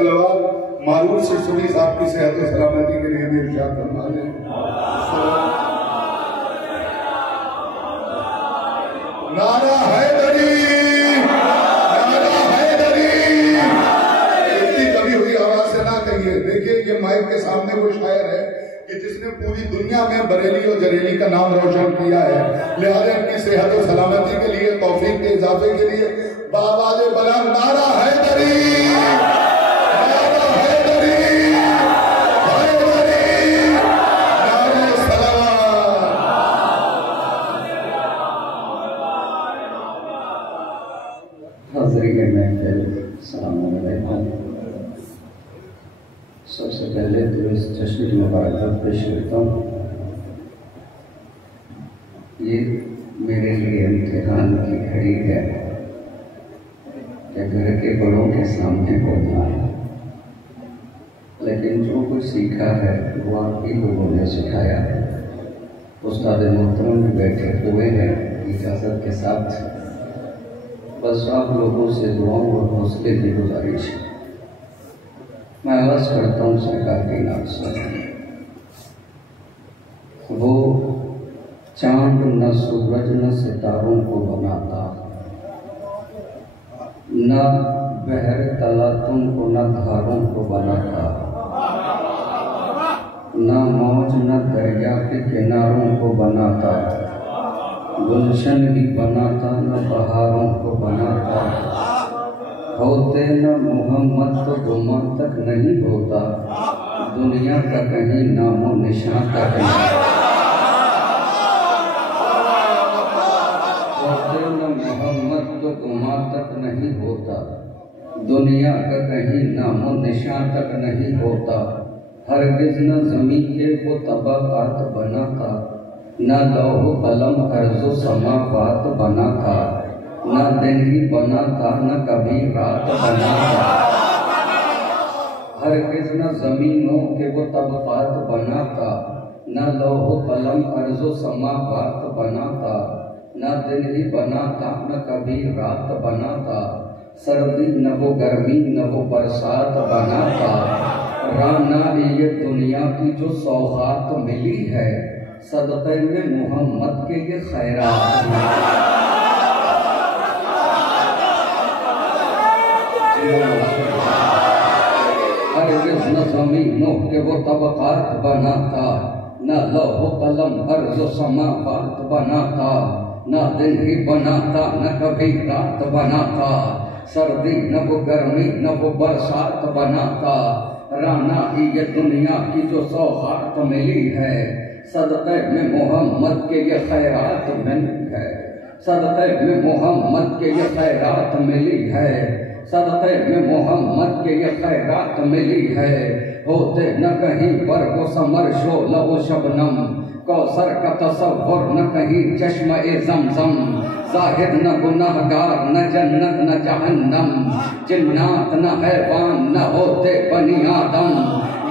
सलवात मारूफ से सुनी साहब की सेहत और सलामती के लिए भी इरशाद फरमा लें। नारा हैदरी, नारा हैदरी। इतनी कभी हुई आवाज से ना कहिए। देखिए ये माइक के सामने वो शायर है कि जिसने पूरी दुनिया में बरेली और जरेली का नाम रोशन किया है, लिहाजा इनकी सेहत और सलामती के लिए, तौफीक के इजाफे के लिए बाबाज़े बुलंद नारा हैदरी, नारा हैदरी, हैदरी, नारा सलावत। हाज़रीन महफ़िल, अस्सलाम वालेकुम। सबसे पहले तो इस जश्न की मुबारकबाद पेश करता हूँ। ये मेरे लिए इम्तिहान की घड़ी है कि घर के बड़ों के सामने बोलना है, लेकिन जो कुछ सीखा है वो आप ही लोगों ने सिखाया है। उस्ताद मोहतरम भी बैठे हुए हैं इजाज़त के साथ। बस आप लोगों से दुआओं और हौसले की गुजारिश है। मैं अर्ज़ करता हूँ सरकार की नाम से, वो चांद न सूरज न सितारों को बनाता, न बहर तलातुन को न धारों को बनाता, न मौज न दरिया के किनारों को बनाता, गुलशन भी बनाता न बहारों को बनाता। होते न मोहम्मद तो गुमा तक नहीं होता, दुनिया का कहीं नामो निशान तक नहीं। होते न मोहम्मद तो गुमा तक नहीं होता, दुनिया का कहीं नामो निशान तक नहीं होता। हरगिज़ न ज़मीन के वो तबाक़ात बना था, न लौह कलम अर्ज़ो समावात बना था, न दिन ही बना था न कभी रात बना था। हरगिज़ न ज़मीनों के वो तबक़ात बना था, न लौह कलम अर्ज़ो समावात बना था, न दिन ही बना था न कभी रात बना था। सर्दी न वो गर्मी न वो बरसात बना था। राना ये दुनिया की जो सौगात मिली है, सदक़े में मोहम्मद के ये खैरात। हरगिज़ न ज़मीनों के वो तबक़ात बना था, न लौह कलम अर्ज़ो समावात बना था, न दिन ही बना था न कभी रात बना था। सर्दी न वो गर्मी न वो बरसात बना था। राना ही ये दुनिया की जो सौगात मिली है, सदक़े में मोहम्मद के ये खैरात मिली है। सदक़े में मोहम्मद के ये खैरात मिली है। सदक़े में मोहम्मद के ये खैरात मिली है। होते न कहीं पर वो समर शोला व शबनम, कौसर का तसव्वुर न कहीं चश्म ए ज़मज़म। ज़ाहिद न गुनाहगार न जन्नत न जहन्नम, जिन्नात न हैवान न होते बनी आदम।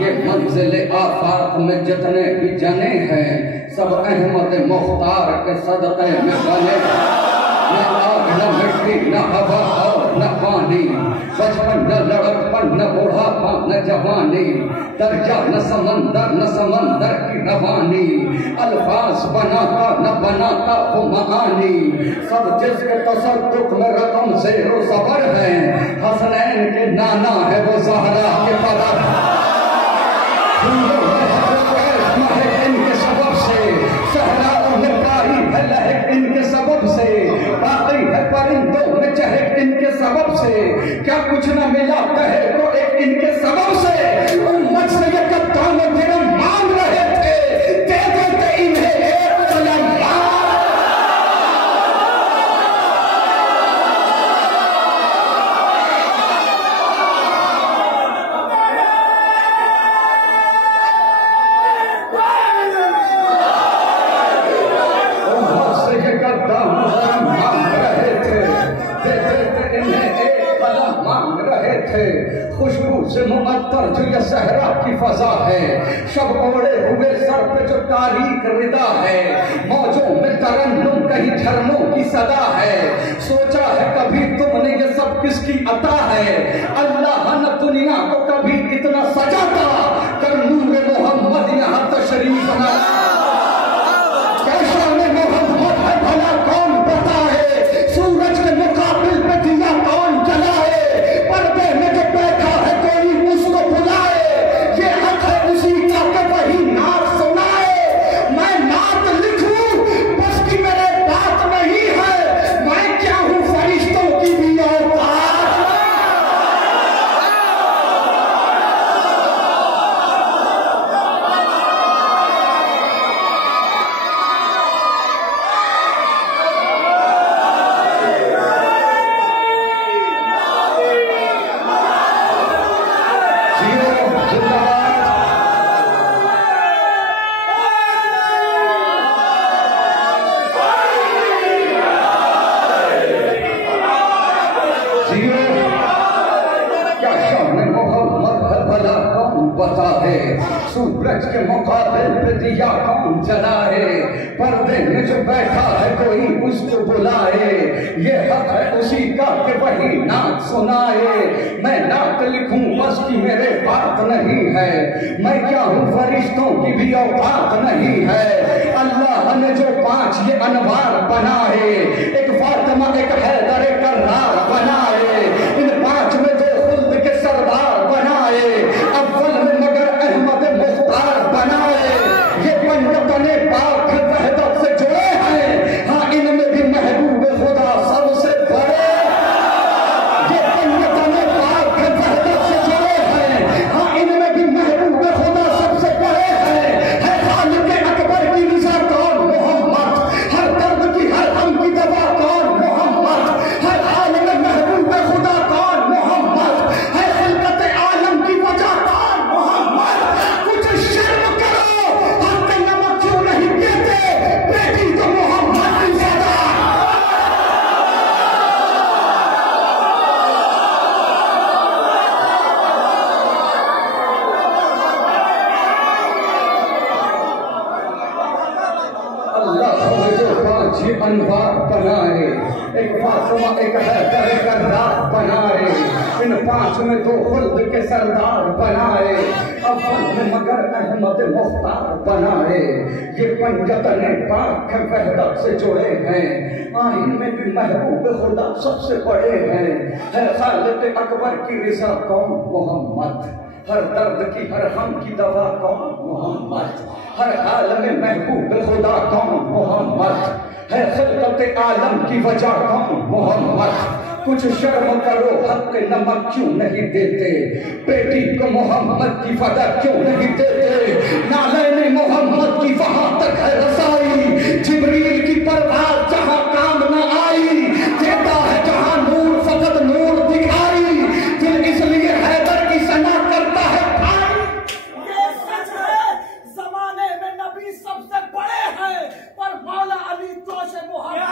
ये मंज़िल आफाक में जितने भी जने हैं, सब अहमद मुख्तार के सदक़े में बने। न आग न मिट्टी न हवा और न पानी, बचपन न लड़कपन न बुढ़ापा न जवानी। दर्जा न समंदर की रवानी, अल्फाज बनाता न बनाता वो मानी। सब जिसके तसद्दुक़ में रकम से ज़बर है, हसनैन के नाना है वो ज़हरा के पदर। इनके सबब से सहरा और निकाई है लहक, इनके सबब से बाकी है परिंदों में चहक, इनके सबब से क्या कुछ न मिला कहे तो एक इनके सबब से। उम्मत से ये कप्तान गिरम मांग रहे थे, दे देते इन्हें एक कलम। खुशबू से मुअत्तर जो ये सहरा की फजा है, शब ओढ़े हुए सर पे जो तारीख रिदा है। मौजों में तरन्नुम कहीं झरनों की सदा है। सोचा है कभी तुमने ये सब किसकी अता है? अल्लाह न दुनिया को बता है, सूरज के मुकाबले पे दिया कौन जलाए, पर्दे में जो बैठा है कोई उसको बुलाए, ये हक है उसी का कि वही नात सुनाए। मैं नात लिखूं बस की मेरे बात नहीं है, मैं क्या हूँ फरिश्तों की भी औकात नहीं है। अल्लाह ने जो 5 ये अनवार बनाए, एक फातिमा एक हैदर एक कर्रार बनाए, इन 5 में 2 खुल्द के सरदार बनाए, अव्वल में मगर अहमद मुख्तार बनाए। ये पंडितने पाक वहदत से जुड़े हैं, हाँ इनमें भी महबूब खुदा सबसे बड़े। ये पंडितने पाक वहदत से जुड़े हैं, हाँ इनमें भी महबूब खुदा सबसे बड़े हैं। है खालिक अकबर की रिज़ा कौन मोहम्मद, हर दर्द की हर गम की दवा कौन मोहम्मद, हर हाल में महबूब खुदा कौन मोहम्मद, है खिलकत आलम की वजह कौन मोहम्मद। कुछ शर्म करो, हक नमक क्यों नहीं देते, बेटी तो मोहम्मद की ज़ादा। अल्लाह ने जो 5 ये अनवार बनाए, एक फातिमा एक हैदर एक कर्रार बनाए, इन 5 में 2 खुल्द के सरदार बनाए, अव्वल में मगर अहमद मुख्तार बनाए। ये पंजतने पाक वहदत से जुड़े हैं, आइन में भी महबूब खुदा सबसे बड़े हैं। है खालिक अकबर की रिज़ा कौन मोहम्मद, हर दर्द की हर गम की दवा कौन मोहम्मद, हर हाल में महबूब खुदा कौन मोहम्मद, है खिलकत आलम की वजह कौन मोहम्मद। कुछ शर्म करो, हक नमक क्यों नहीं देते, बेटी को मोहम्मद की फदा क्यों नहीं देते। नालैन मोहम्मद की वहां तक है रसाई, जिब्रील की परवाज़ जहां काम न आई, देता है जहां नूर फकत नूर दिखाई, दिल इसलिए हैदर की सना करता है भाई। ये सच है, जमाने में नबी सबसे बड़े हैं, पर मौला अली जोश मोहम्मद।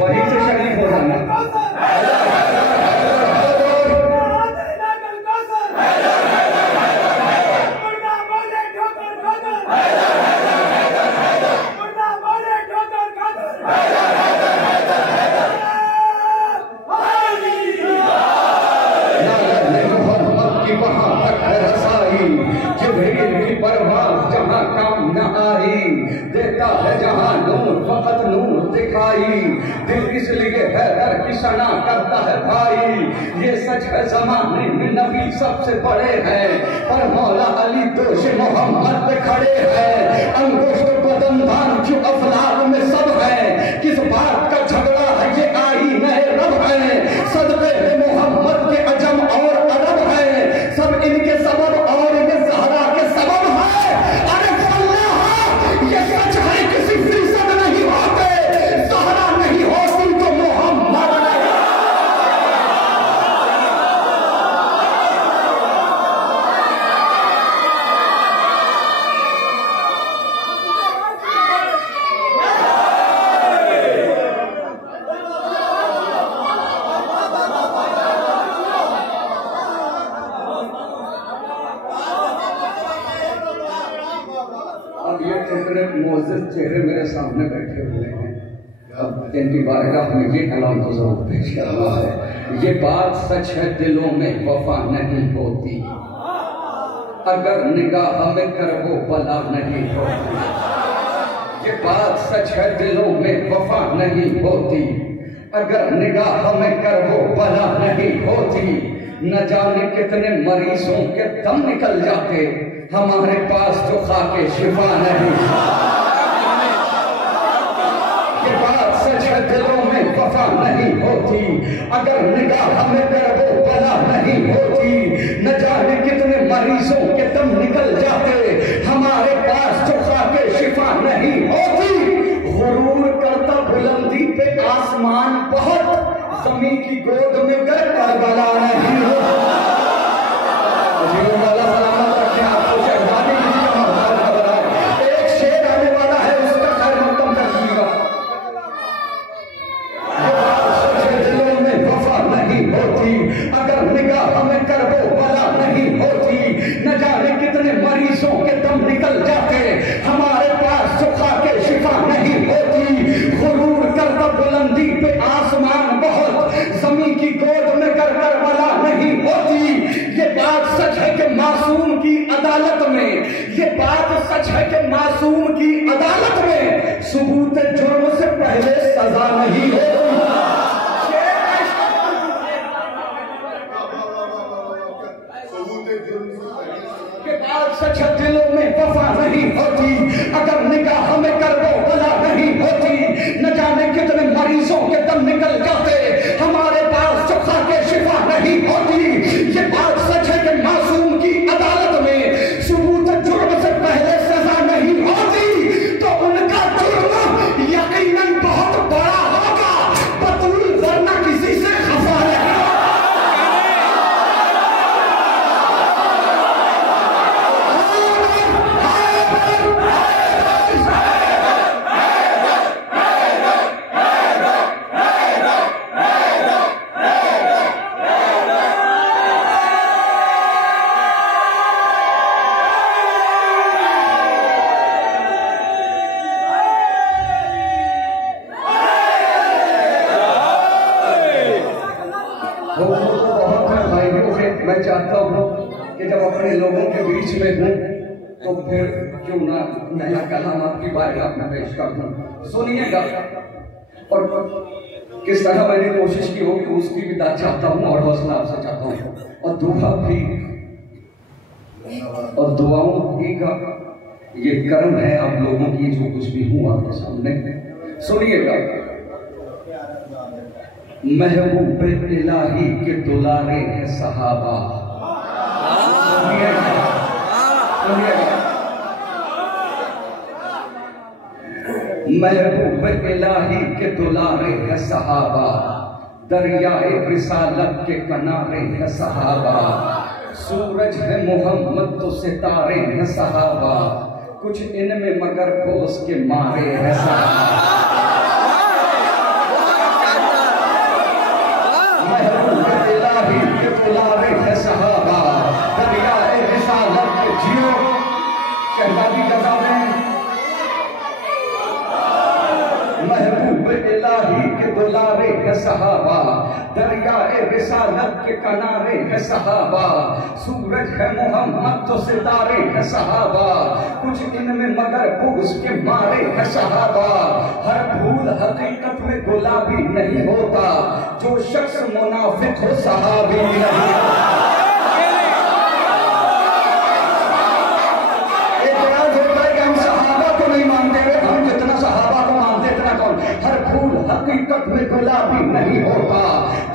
वहीं से शरीफ हो जाना। मोहम्मद की वहां तक है रसाई, जिब्रील की परवाज़ जहां काम न आई, देता है जहां नूर फकत नूर दिखाई, दिल इसलिए हैदर की सना करता है भाई। ये सच है जमाने में नबी सबसे बड़े हैं, पर मौला अली दोष मोहम्मद पे खड़े हैं। अंगुष्ठ बदनदान क्यों अफलाक में सब है, किस बात का झगड़ा है ये आई नए रब है। सदक़े मोहम्मद के अजम और अरब है, सब इनके सबब और ये ज़हरा के सबब है। अरे अल्लाह ये सच है किसी फीसद नहीं होते, ज़हरा नहीं होती तो मोहम्मद नहीं। अब ये इतने मोअज़्ज़ज़ चेहरे मेरे सामने बैठे हुए हैं, अब इनकी बारगाह में ये कलाम तो जरूर पेश करना है। ये बात सच है दिलों में वफा नहीं होती, अगर निगाह में कर वो बला नहीं होती। ये बात सच है दिलों में वफा नहीं होती, अगर निगाह में कर वो बला नहीं होती। न जाने कितने मरीजों के दम निकल जाते, हमारे पास जो खाके शिफा नहीं। होती, अगर निगाह में करबो बला नहीं होती, न जाने कितने मरीजों के दम निकल जाते, हमारे पास जो खाके शिफा नहीं होती। गुरूर करता बुलंदी पे आसमान बहुत, जमीन की गोद में कर करबला नहीं होता। जीवन वाला सलामत रखे आपको, शहजादी किसी का मोहताज न बनाए। एक शेर आने वाला है, उसका खैर मकदम कर दीजिएगा। दिलों में वफा नहीं होती, अगर निगाह में करबो बला नहीं होती, न जाने कितने मरीजों के दम निकल जाते, हमारे पास जो खाके शिफा नहीं होती। गुरूर करता बुलंदी पे आसमान बहुत, जमीन की गोद में कर करबला नहीं होती। ये बात सच है कि मासूम की अदालत में, ये बात सच है कि मासूम की अदालत में सबूत जुर्म से पहले सजा नहीं होती। के बाद सच दिलों में वफा नहीं होती, अगर निगाह में करबो बला नहीं होती, न जाने कितने मरीजों के दम निकल जाते, हमारे पास जो खाके शिफा नहीं होती। ये बात सच है कि मासूम की अदालत में सबूत जुर्म से पहले सजा नहीं होती, तो उनका जुर्म यकीनन बहुत बड़ा होगा, बतूल वरना किसी से खफा नहीं। मैं चाहता हूँ कि जब अपने लोगों के बीच में हूँ तो फिर क्यों ना नया कलाम आपकी बारगाह में पेश कर दूं। सुनिएगा, और किस तरह मैंने कोशिश की हो कि उसकी भी दाद चाहता हूँ और हौसला आपसे चाहता हूँ, और दुआ भी, और दुआओं भी का ये कर्म है आप लोगों की, जो कुछ भी हूँ आपके सामने। सुनिएगा, महबूब इलाही के दुलारे हैं सहाबा। महबूब इलाही के दुलारे हैं सहाबा, दरियाए रिसालत के किनारे हैं सहाबा, सूरज है मोहम्मद तो सितारे हैं सहाबा, कुछ इनमें मगर बोस के मारे हैं सहाबा। दुलारे है सहाबा, दरियाए रिसालत के जियो शहजादी जजा में। महबूब इलाही के दुलारे है सहाबा, दरियाए रिसालत के किनारे है सहाबा, सूरज है मोहम्मद तो सितारे है सहाबा, कुछ इनमें मगर बुग़्ज़ के मारे है सहाबा। हर फूल हकीकत में गुलाबी नहीं होता, जो शख्स मुनाफिक हो सहाबी नहीं। एतराज होता है कि हम सहाबा को नहीं मानते, हम जितना सहाबा को मानते इतना कौन। हर फूल हकीकत में गुलाबी नहीं होता,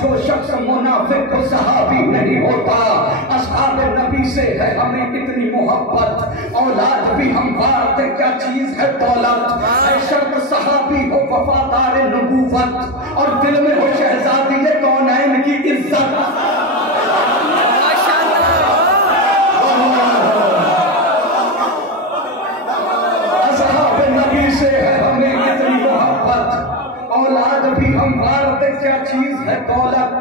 जो शख्स मुनाफिक को सहाबी नहीं होता। असहाब नबी से है हमें इतनी मोहब्बत, औलाद भी हम वारते क्या चीज है दौलत, है शर्त सहाबी हो वफादार नबूवत, और दिल में हो शहजादी कौनैन की इज्जत। असहाब नबी से है हमें इतनी मोहब्बत, औलाद भी हम वारते क्या चीज है दौलत,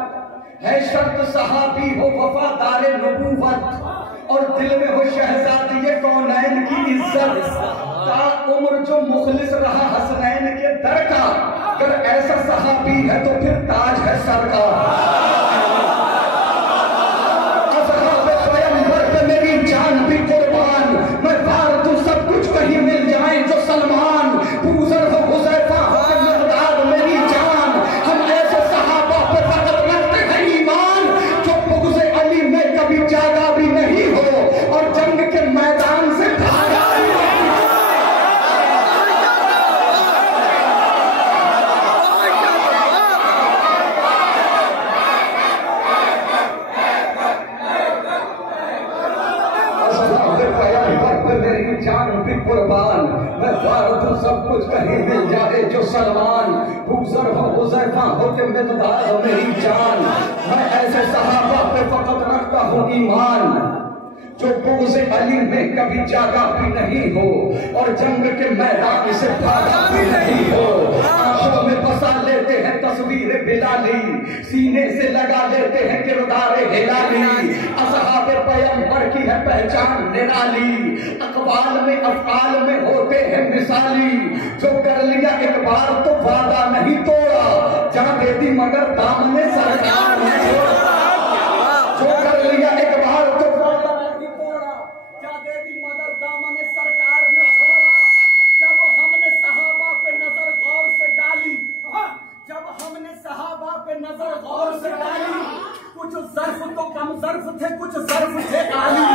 है शर्त सहाबी हो वफादार नबूवत, और दिल में हो शहजादी कौनैन की इज्जत। ताउम्र जो मुखलिस रहा हसनैन के दर का, अगर ऐसा सहाबी है तो फिर ताज है सर का। मेरी जान भी कुर्बान, मैं पार तू सब कुछ कहीं मिल जाए जो सलमान, पूजर हो हुज़ैफा हो मिक़दाद मेरी जान, हम ऐसे सहाबा पे फकत रखते हैं ईमान, जो बुग़्ज़ अली में कभी जागा भी नहीं हो और जंग के मैदान से भागा भी नहीं। सब कुछ कहीं मिल जाए जो सलमान, बुज़र हो हुज़ैफा हो के मिक़दार हो मेरी जान। मैं ऐसे सहाबा पे फकत रखता हूँ ईमान जो बुग़्ज़ अली में कभी जागा भी नहीं हो और जंग के मैदान से भागा भी नहीं हो। आंखों में बसा लेते हैं तस्वीर बिलाली, सीने से लगा लेते हैं किरदार हिलाली। असहाबे पैगंबर की है पहचान निराली, अक़वाल में अफ़आल में होते हैं मिसाली। जो कर लिया एक बार तो वादा नहीं तोड़ा, जहाँ देती मगर दामने सरकार ने छोड़ा। जो कर लिया एक बार तो दामन सरकार ने छोड़ा। जब हमने सहाबा पे नजर गौर से डाली, जब हमने सहाबा पे नजर गौर से डाली, कुछ ज़र्फ तो कम ज़र्फ थे, कुछ ज़र्फ थे आली।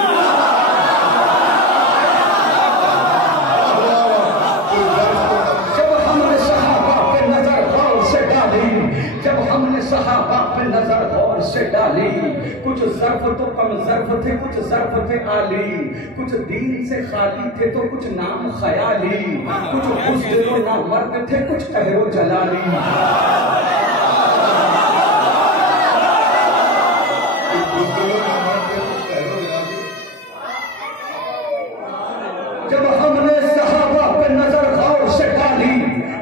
जब हमने सहाबा पे नजर गौर से डाली, जब हमने सहाबा पे नजर गौर से डाली, कुछ ज़र्फ तो कम ज़र्फ थे, कुछ ज़र्फ थे आली। कुछ दीन से खाली थे तो कुछ नाम ख्याली, कुछ बुज़दिल ना मर्द थे, कुछ कहरो जलाली। जब हमने सहाबा पे नजर गौर से डाली,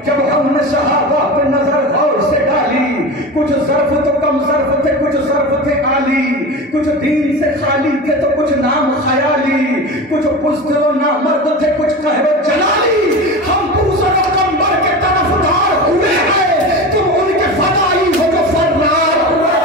जब हमने सहाबा पे नजर गौर से डाली, कुछ ज़र्फ तो कम ज़र्फ थे, कुछ ज़र्फ थे आली। कुछ दीन से खाली थे तो कुछ नाम ख्याली, कुछ बुज़दिल ना मर्द थे, कुछ कहरो जलाली। हम बुज़र कंबर के तरफदार हुए हैं, तुम उनके फदाई हो जो फर्रार हुए।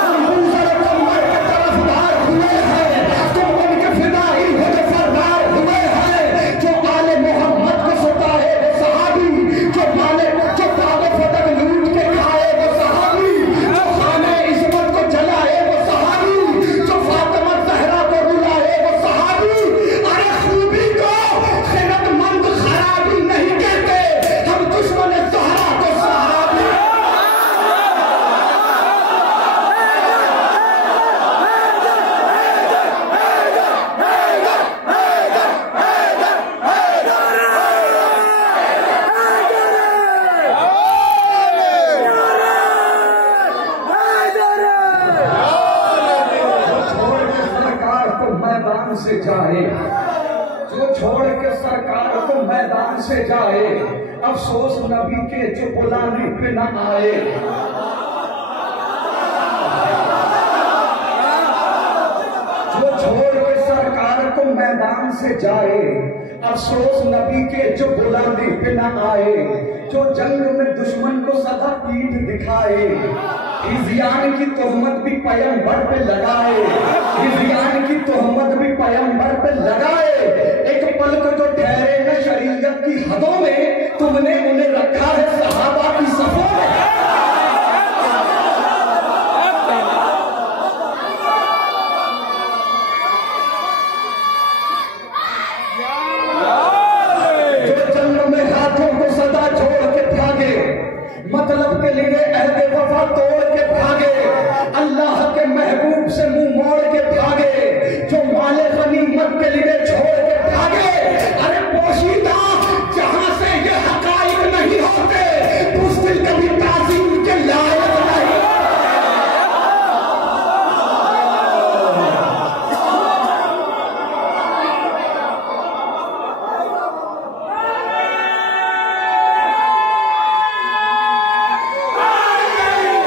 हम बुज़र कंबर के तरफदार हुए हैं, तुम उनके फिदाई हो जो फर्रार हुए हैं। जो आले मोहम्मद को सताए वो सहाबी, जो माले जो ताबे फतक लूट के खाए वो सहाबी, जो खाने इस्मत को जलाए वो सहाबी, जो फातिमा ज़हरा को रुलाए वो सहाबी। अरे खूबी को खिदमतमंद खराबी नहीं कहते, हम दुश्मन ज़हरा को सहाबी। मैदान से जाए, जो छोड़ के सरकार को मैदान से जाए, अफसोस नबी के जो बुलाने पे न आए। जो छोड़ के सरकार को मैदान से जाए, अफसोस नबी के जो बुलाने पे न आए। जो जंग में दुश्मन को सदा पीठ दिखाए, हिज़ियान की तोहमत भी पैगंबर पे लगाए, हिज़ियान की तोहमत भी पैगंबर पे लगाए। एक पल को जो ठहरे न शरीयत की हदों में, तुमने उन्हें रखा है सहाबा की सफों में। जो जंग में हाथों को सदा छोड़ के भागे, मतलब के लिए अहद वफा तोड़ के भागे, अल्लाह के महबूब से मुंह मोड़ के भागे, जो माले गनीमत के लिए छोड़ के भागे। अरे पोशीदा जहां से ये हकाइक नहीं होते, बुज़दिल कभी ताज़ीम के लायक नहीं। पोशीदा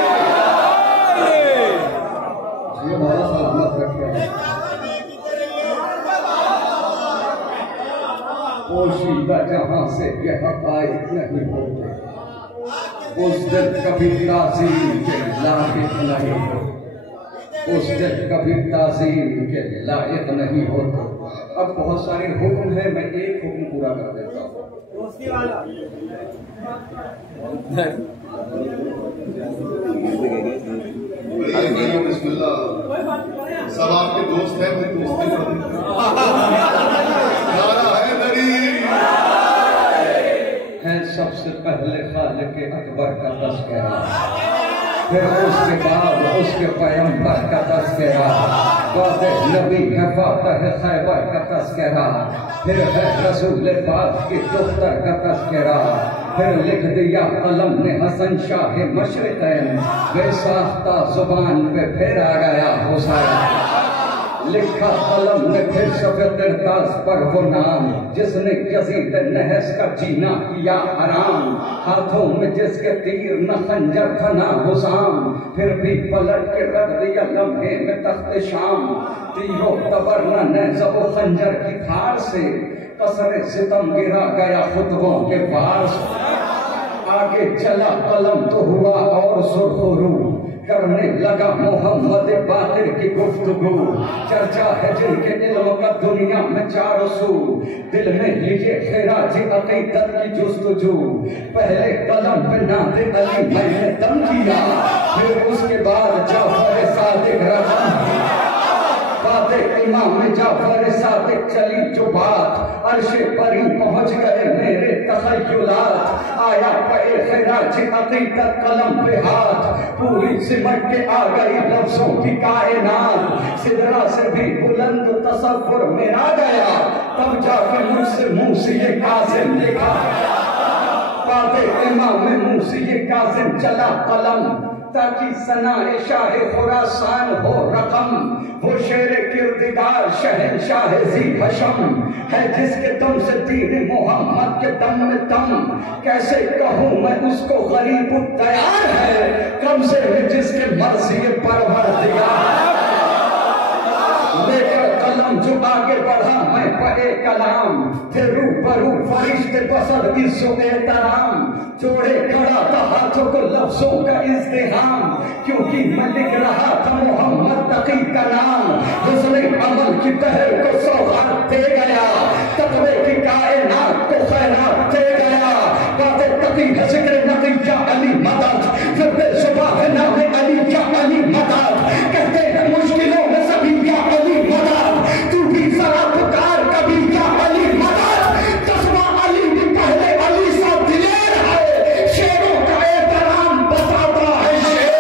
जहां से ये हकाइक नहीं होते, उस दिन कभी ताज़ीम के लायक नहीं होते, उस दिन कभी ताज़ीम के लायक नहीं होते। अब बहुत सारे हुक्म है, मैं एक हुक्म पूरा कर देता हूँ। सब आपके दोस्त हैं, मैं दोस्ती है। सबसे पहले खालिक अकबर का तज़किरा, फिर उसके बाद उसके पैगंबर का तस्करा, वादे नबी है फातह खैबर का तस्करा, फिर है रसूल पाक की दुख्तर का तस्करा, फिर लिख दिया कलम ने हसन शाह मशरिक़ैन, बेसाख्ता जुबान पे फिर आ गया हुसैन। लिखा कलम ने फिर सफेद किरतास पर वो नाम, जिसने यज़ीद नहस का जीना किया हराम, हाथों में जिसके तीर न खंजर था न हुसाम, फिर भी पलट के रख दिया लम्हे में तख्त शाम। तीरों तबर न नेज़ो खंजर की धार से, कसरे सितम गिरा गया खुतबों के वार से। आगे चला कलम तो हुआ और सुरखरू, करने लगा मोहम्मद बातिर की गुफ्तगू। चर्चा है जिनके इल्म का दुनिया में चारों सू, दिल में लीजिए खिराज अकीदत की जुस्तजू। पहले कलम पे नाते अली मैंने दम किया, फिर उसके बाद जाफर सादिक रकम, बातें इमाम जाफर सादिक चली जो बात, अर्शे परी पहुंच गए मेरे तखय्युलात। आया पे खिराज अकीदत कलम पे हाथ, पूरी सिमट के आ गई लफ्जों की कायनात। सिदरा से भी बुलंद तसव्वुर मेरा गया, तब जाके मुझसे मुंह से ये काज़िम लिखा। बातें इमाम में मुंह से ये काज़िम चला कलम, ताकि सनाए शाह खुरासान हो रकम। वो शेर किरदिगार शहंशाह ज़ी हशम है, जिसके दम से दीन मोहम्मद के दम में दम। कैसे कहूँ मैं उसको गरीब तैयार है, कम से जिसके मर्ज़ी परवरदिगार। लेकर कलम जो आगे बढ़ा मैं पढ़े कलाम, थे रूबरू फरिश्ते बसर इज़्ज़ो एहतराम। जोड़े खड़ा था हाथों को लफ्जों का इज़्तिहाम, क्योंकि मैं लिख रहा था मोहम्मद तकी का नाम। हुस्ने अमल की तहर को सौगात दे गया, तक़वे की कायनात को खैरात दे गया। बातें तकी है ज़िक्र नकी या अली मदद, फिर बेशुबा है नाम अली या अली मदद। कहते हैं मुश्किलों में सभी या अली मदद, तू भी जरा पुकार कभी या अली मदद। तस्मा अली भी पहले अली सा दिलेर है, शेरों का एहतराम बताता है शेर।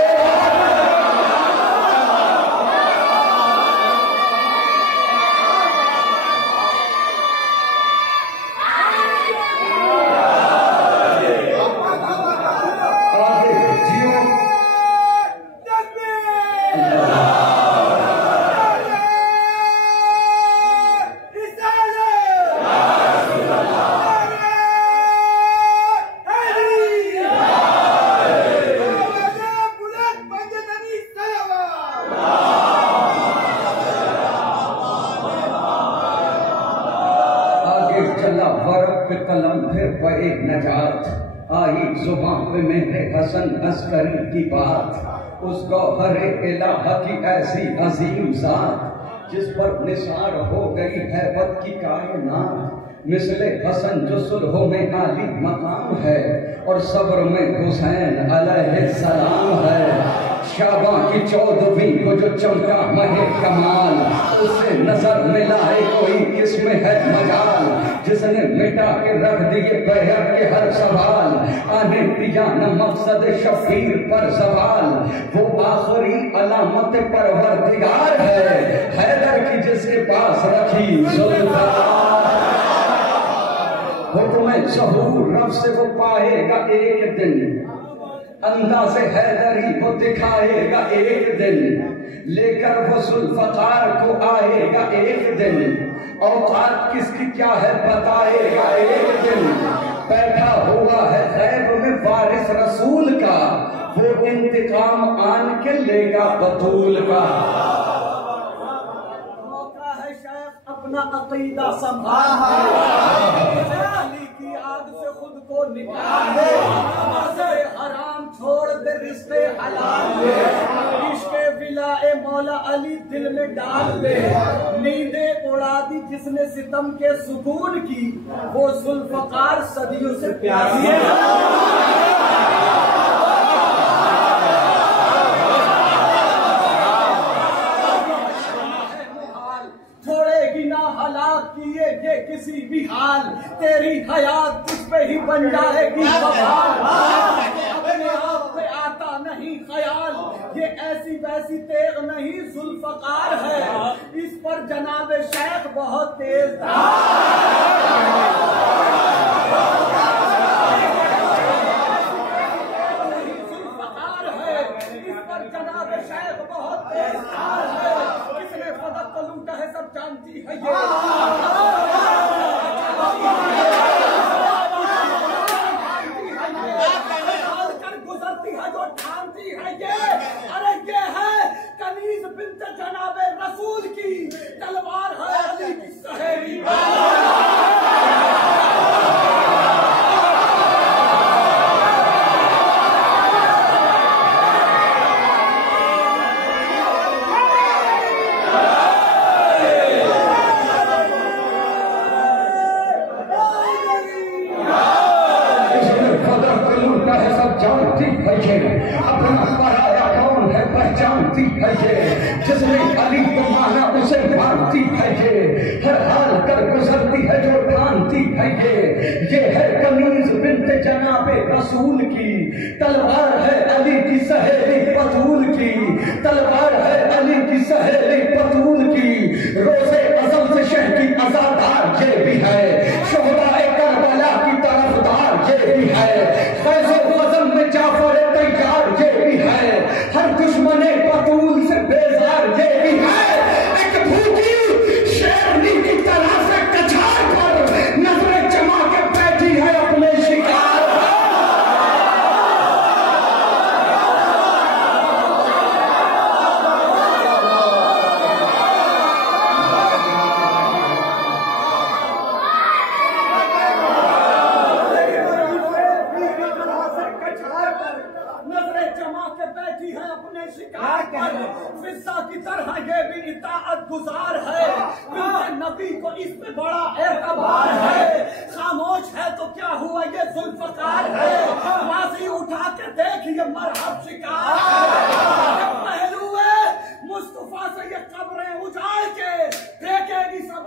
आगे जियो चला वर्क पे कलम फिर पड़े नजात, आई जुबान पे मेरे हसन अस्करी की बात। उस गौहरे इलाहा की ऐसी अजीम जात, जिस पर निसार हो गई हैबत की कायनात। मिसले हसन जो सुलहो में आली मकाम है, और सब्र में हुसैन अलैहिस्सलाम है। शाबां की 14वीं को जो चमका महे कमाल, उससे नजर मिलाए कोई इसमें है मजाल। जिसने मिटा के रख दिए बैहर के हर सवाल, आने दिया न मकसद शफीर पर सवाल। वो आखिरी अलामत परवरदिगार है, हैदर की जिसके पास रखी जुल्फ़ार। हुक्म ज़हूर रब से वो पाएगा एक दिन, अंदाज़े हैदरी को दिखाएगा एक दिन। लेकर वो जुल्फ़कार को आएगा एक दिन, औकात किसकी क्या है बताएगा एक दिन। बैठा हुआ है गैब में वारिस रसूल का, वो इंतकाम आन के लेगा बतूल का। मौका है शेख अपना अकीदा संभाल, अली की आग से खुद को निकाल दे। मज़े हराम छोड़ दे, रिश्ते हलाल दे। इश्क़े विलाए मौला अली दिल में डाल दे। नींदें उड़ा दी जिसने सितम के सुकून की, वो जुल्फ़कार सदियों से प्यासी है। छोड़ेगी ना हालात किए ये किसी भी हाल, तेरी हयात तुझ पे ही बन जाएगी बवाल। अपने आप पे आता नहीं नहीं ख्याल, ये ऐसी वैसी तेग नहीं जुल्फकार है, इस पर जनाब शेख बहुत तेज था। जुल्फकार है, इस पर जनाब शेख बहुत तेज धार है, किसने फदक को लूटा है सब जानती है ये। गुजरती है जो ठानती है ये, अरे ये है कनीज बिन्त जनाबे रसूल की, तलवार है अली की सहेली। अपना पराया कौन है पहचानती है ये, जिसने अली को माना उसे मानती है ये, हर हाल कर गुजरती है जो ठानती है ये है कनीज बिन्त जनाबे रसूल की, तलवार है अली की सहेली बतूल की, तलवार है अली की सहेली बतूल की, रोज़े अज़ल से शह की अज़ादार ये भी है, शोहदाए करबला की तरफदार ये भी है, फैज़ो ग़ज़ल में जाफ़र तैयार ये भी है, हर दुश्मने बतूल से बेजार ये भी है, एक भूखी शेरनी की तरह से कछार पर नजरें जमा के बैठी है अपने शिकार। की तरह ये भी इताअत गुजार है, नबी को इस पे बड़ा एतबार है, खामोश है तो क्या हुआ ये जुल्फकार है, वासी उठा के देख ये मरहब शिकार है, पहलू है मुस्तफा से ये कब्रें उजाड़ के फेंकेगी सब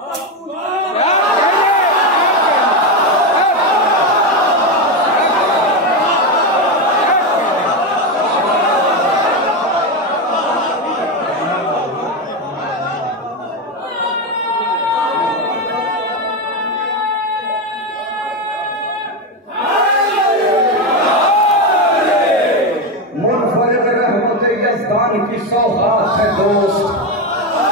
की सौगात है दोस्त,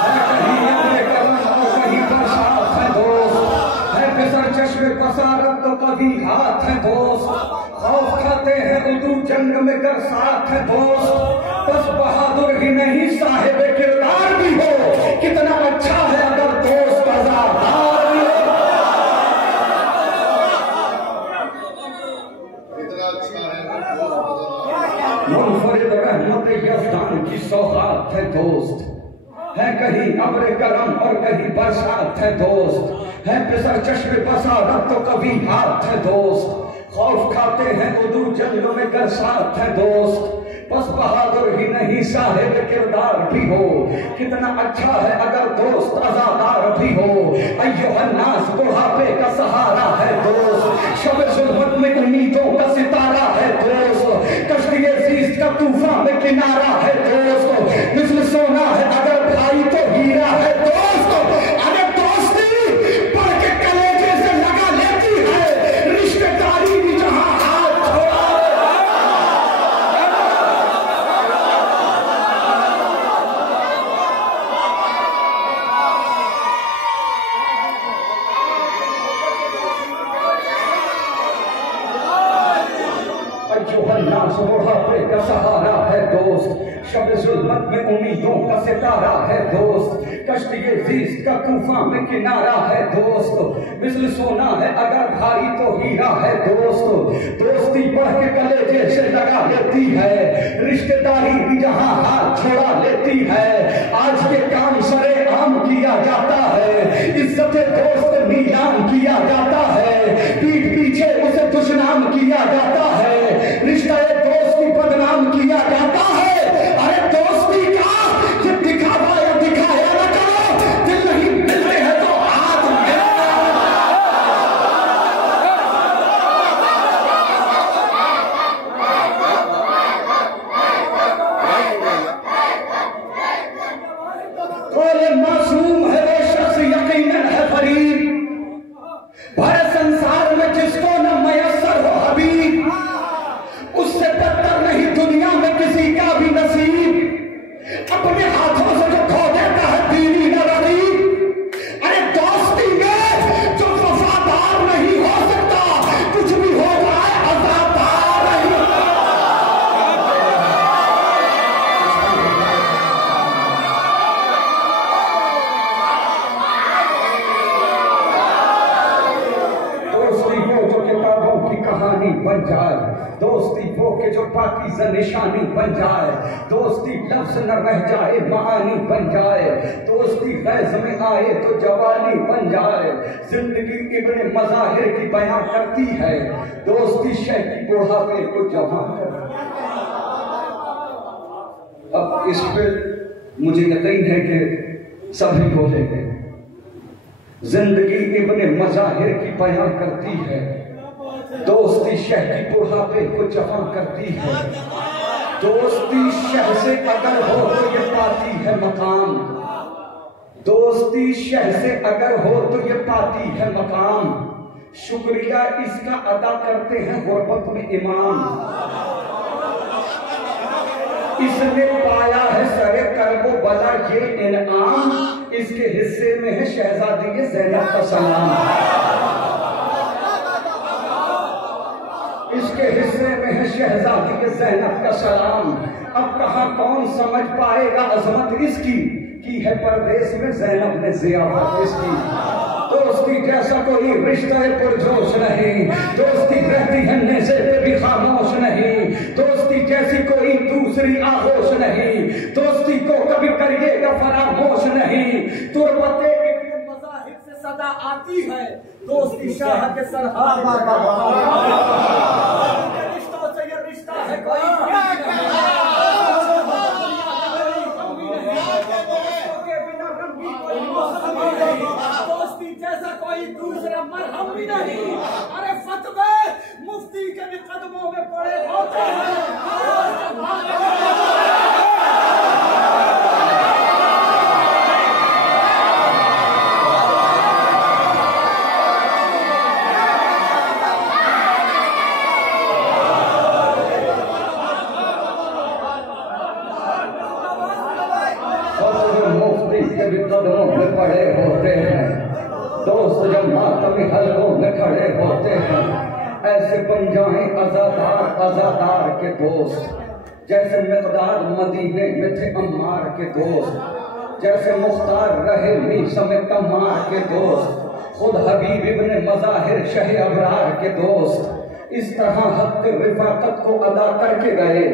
है कहीं अपने करम और कहीं बरसात है दोस्त, है फिसर चश्मे पसारत तो कभी हाथ है दोस्त, खौफ खाते हैं उर्दू जंग में कर साथ है दोस्त, बस बहादुर ही नहीं साहिब किरदार भी हो, कितना अच्छा है अगर दोस्त आजादार भी हो। कितना अच्छा है मुनफरिद रहमत यज़दान की सौगात है दोस्त, है कहीं अब्र करम और कहीं बरसात है दोस्त, है फिसर चश्मे बसारत तो कभी हाथ है दोस्त, खौफ खाते हैं उर्दू जंग में कर साथ है दोस्त, बस बहादुर ही नहीं साहिब किरदार भी हो, कितना अच्छा है अगर दोस्त आजादार भी हो, अय्युहन्नास बुढ़ापे का सहारा है दोस्त, शब ज़ुल्मत में उम्मीदों का सितारा है दोस्त, कश्ती अज़ीज़ का तूफान में किनारा है दोस्त, मिस्ल सोना है अगर भाई तो हीरा है दोस्त, अगर दोस्ती पढ़ के कलेजे से लगा लेती है, रिश्तेदारी भी जहां हाथ छोड़ा बुढ़ापे का सहारा है दोस्त, शब ज़ुल्मत में उम्मीदों का सितारा है दोस्त, कश्ती अज़ीज़ का तूफान में किनारा है दोस्त, मिस्ल सोना है अगर भारी तो हीरा है दोस्त, दोस्ती बढ़ के कलेजे से लगा लेती है, रिश्तेदारी भी जहां हाथ छोड़ा लेती है, आज के काम सरे आम किया जाता है, इज्जत दोस्त नीलाम किया जाता है, पीठ पीछे उसे दुश्मन किया जाता है, रिश्ता दोस्ती बदनाम किया जाता है, अरे दोस्ती का ये दिखावा या दिखाया ना करो, दिल नहीं मिल रहे हैं तो हाथ मिलाओ। भरे संसार में जिसको न मयस्सर हो हबीब, उससे बदतर नहीं दुनिया में किसी का भी नसीब। अपने हाथों से जो खो देता है दीनी न गरीब, अरे दोस्ती में जो वफादार नहीं हो सकता, कुछ भी हो जाए अज़ादार नहीं। दोस्ती वो जो किताबों की कहानी बन जाए, दोस्ती वो के जो पाकीज़ा निशानी बन जाए, दोस्ती लफ्ज़ न रह जाए मानी बन जाए, दोस्ती गैज़ में आए तो जवानी बन जाए। जिंदगी इब्ने मज़ाहिर की बयां करती है, दोस्ती शह की बुढ़ापे को जवान करती है। अब इस पे मुझे यकीन है कि सभी बोलेंगे, जिंदगी इब्ने मज़ाहिर की बयां करती है, दोस्ती शह की बुढ़ापे को जवां करती है। दोस्ती शह से अगर हो तो ये पाती है मकाम, दोस्ती शह से अगर हो तो ये पाती है मकाम। शुक्रिया इसका अदा करते हैं गुर्बत में इमाम, इसने पाया है सरे कर्बो बला ये इनाम, इसके हिस्से में है शहजादी ज़ैनब का सलाम, इसके हिस्से में है शहजादी ज़ैनब का सलाम। अब कहाँ कौन समझ पाएगा अजमत इसकी, की है परदेश में ज़ैनब ने ज़ियाफत इसकी। दोस्ती जैसा कोई रिश्ता पुरजोश नहीं, दोस्ती रहती है नेज़े पे भी खामोश नहीं, दोस्ती जैसी कोई दूसरी आगोश नहीं, दोस्ती को कभी करिएगा फरामोश नहीं। तुरबते मज़ाहिर से सदा आती है, दोस्ती शाह के सरहार रिश्तों से ये रिश्ता है कोई दोस्ती जैसा कोई दूसरा मरहम भी नहीं। अरे फतवे मुफ्ती के भी कदमों में पड़े होते हैं। कदमों में पड़े होते हैं, दोस्त जब मातमी हलकों में खड़े होते हैं, ऐसे बन जाएं अज़ादार अज़ादार के दोस्त, जैसे मिक़दार मदीने में थे अम्मार के दोस्त, जैसे मुख्तार रहे मीसा में तम्मार के दोस्त, खुद हबीब इब्ने मज़ाहिर शह अबरार के दोस्त। इस तरह हक रिफाकत को अदा करके गए,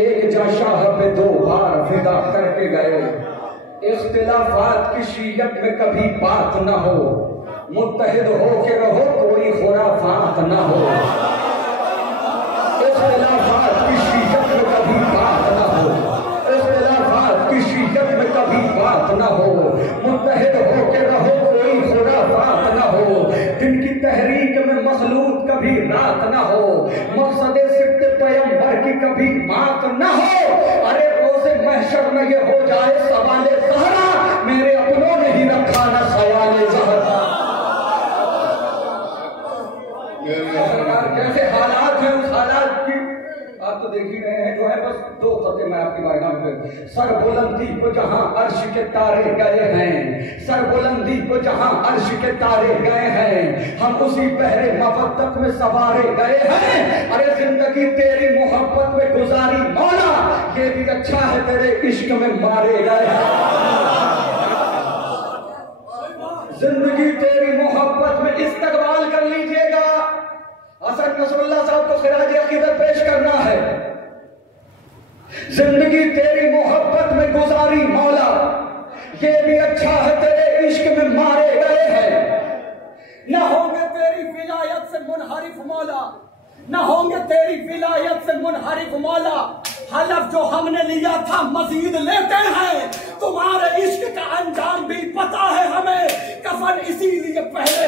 एक जा शाह पे 2 बार फिदा करके गए। इख्तिलाफात की शीयत में कभी बात न हो, मुत्तहिद हो के रहो कोई खुराफात न हो। इख्तिलाफात की शीयत में कभी बात न हो, इख्तिलाफात की शीयत में कभी बात न हो, मुत्तहिद हो के रहो कोई खुराफात न हो। दिन की तहरीक में मखलूत कभी रात न हो, मकसद सिद्ध पैगंबर की कभी मात न हो। अरे रोज़े महशर में ये हो जाए सवाले ज़हरा, मेरे अपनों ने ही रखा न ख्याले ज़हरा। जैसे हालात हैं उस हालात की आप तो देख ही रहे हैं, जो है बस 2 खत्ते मैं आपकी बारगाह में। सर बुलंदी को जहां अर्श के तारे गए हैं, सर बुलंदी को जहां अर्श के तारे गए हैं, हम उसी बहरे मवद्दत में सवारे गए हैं। अरे जिंदगी तेरी मोहब्बत में गुजारी मौला, ये भी अच्छा है तेरे इश्क में मारे गए हैं। जिंदगी तेरी मोहब्बत में इस्तकबाल कर लीजिएगा। हसन नसरुल्लाह साहब को खिराज अकीदत पेश करना है। जिंदगी तेरी मोहब्बत में गुजारी मौला, ये भी अच्छा है तेरे इश्क में मारे गए हैं। न होंगे तेरी विलायत से मुनहरिफ मौला, न होंगे तेरी विलायत से मुनहरिफ मौला। हलफ जो हमने लिया था मजीद लेते हैं, तुम्हारे इश्क का अंजाम भी पता है हमें, कफन इसीलिए पहले